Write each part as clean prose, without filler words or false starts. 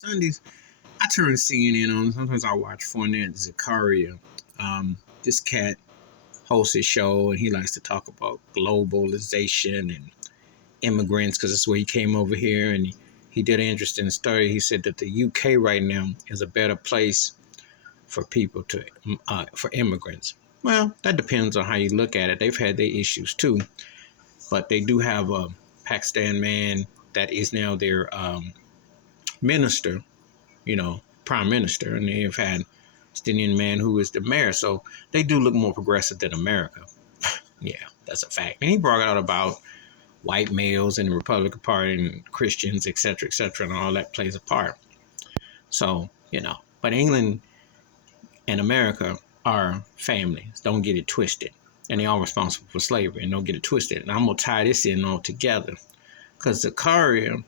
Sundays, I turn CNN on. Sometimes I watch Fournette Zakaria. This cat hosts his show, and he likes to talk about globalization and immigrants because that's where he came over here. And he did an interesting story. He said that the UK right now is a better place for people to for immigrants. Well, that depends on how you look at it. They've had their issues too, but they do have a Pakistan man that is now their minister, prime minister, and they've had Palestinian man who is the mayor. So they do look more progressive than America. Yeah, that's a fact. And he brought out about white males in the Republican Party and Christians, et cetera, and all that plays a part. So, but England and America are families. Don't get it twisted. And they are responsible for slavery, and don't get it twisted. And I'm going to tie this in all together because Zakaria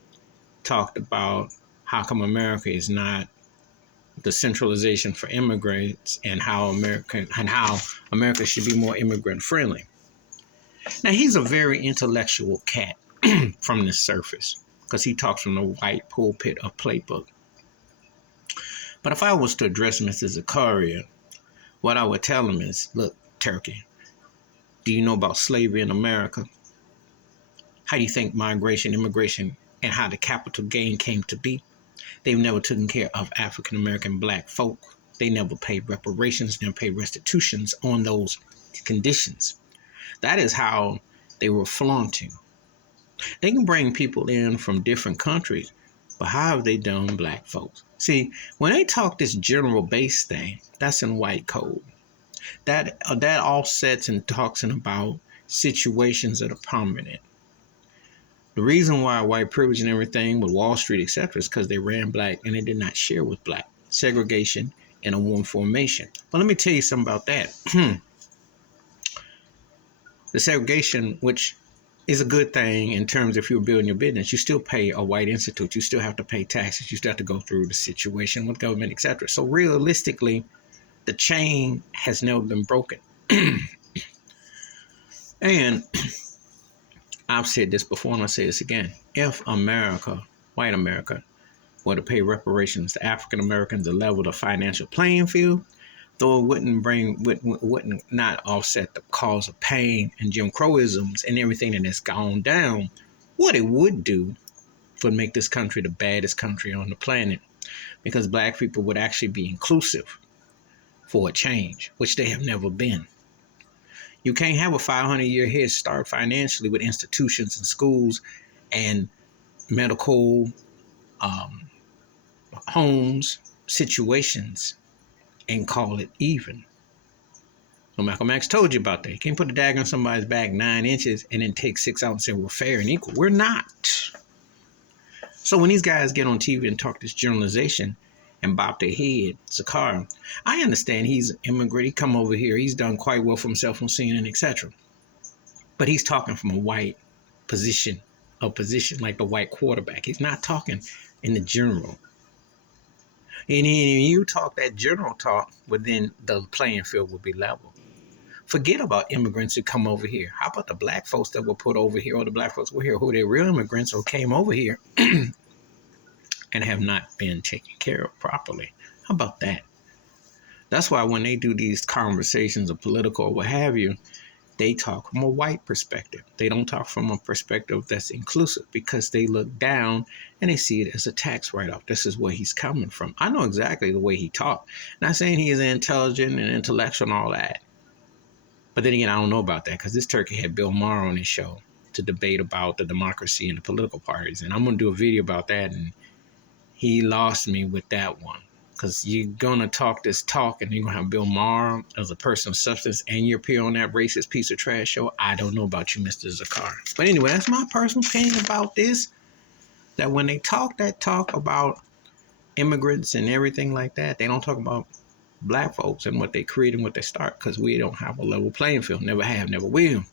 talked about how come America is not the centralization for immigrants and how America should be more immigrant friendly. Now he's a very intellectual cat from the surface because he talks from the white pulpit of playbook. But if I was to address Mr. Zakaria, what I would tell him is, look, Turkey, do you know about slavery in America? How do you think migration, immigration, and how the capital gain came to be? They've never taken care of African American black folk. They never paid reparations, never paid restitutions on those conditions. That is how they were flaunting. They can bring people in from different countries, but how have they done black folks? See, when they talk this general base thing, that's in white code. That offsets and talks about situations that are permanent. The reason why white privilege and everything with Wall Street, etc., is because they ran black and they did not share with black. Segregation and a warm formation. But let me tell you something about that. The segregation, which is a good thing in terms if you're building your business, you still pay a white institute. You still have to pay taxes. You still have to go through the situation with government, etc. So realistically, the chain has never been broken. And I've said this before and I'll say this again. If America, white America, were to pay reparations to African Americans to level the financial playing field, though it wouldn't not offset the cause of pain and Jim Crowisms and everything that has gone down, what it would do would make this country the baddest country on the planet because black people would actually be inclusive for a change, which they have never been. You can't have a 500-year head start financially with institutions and schools and medical homes, situations, and call it even. So Malcolm X told you about that. You can't put a dagger on somebody's back 9 inches and then take 6 out and say we're fair and equal. We're not. So when these guys get on TV and talk this generalization and bop their head, Zakaria, I understand he's an immigrant. He come over here. He's done quite well for himself on CNN, etc. But he's talking from a white position like the white quarterback. He's not talking in the general. And you talk that general talk, but then the playing field will be level. Forget about immigrants who come over here. How about the black folks that were put over here or the black folks who were here who are real immigrants or came over here and have not been taken care of properly? How about that? That's why when they do these conversations of political or what have you, they talk from a white perspective. They don't talk from a perspective that's inclusive because they look down and they see it as a tax write-off. This is where he's coming from. I know exactly the way he talked. Not saying he is intelligent and intellectual and all that. But then again, I don't know about that because this turkey had Bill Maher on his show to debate about the democracy and the political parties. And I'm going to do a video about that. And he lost me with that one. Because you're going to talk this talk and you're going to have Bill Maher as a person of substance and you appear on that racist piece of trash show. I don't know about you, Mr. Zakaria. But anyway, that's my personal opinion about this. That when they talk that talk about immigrants and everything like that, they don't talk about black folks and what they create and what they start because we don't have a level playing field. Never have, never will.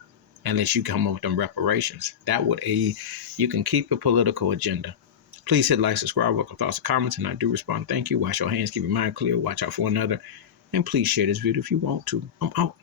Unless you come up with them reparations. That would aid. You can keep a political agenda. Please hit like, subscribe, welcome thoughts and comments, and I do respond. Thank you. Wash your hands, keep your mind clear, watch out for one another, and please share this video if you want to. I'm out.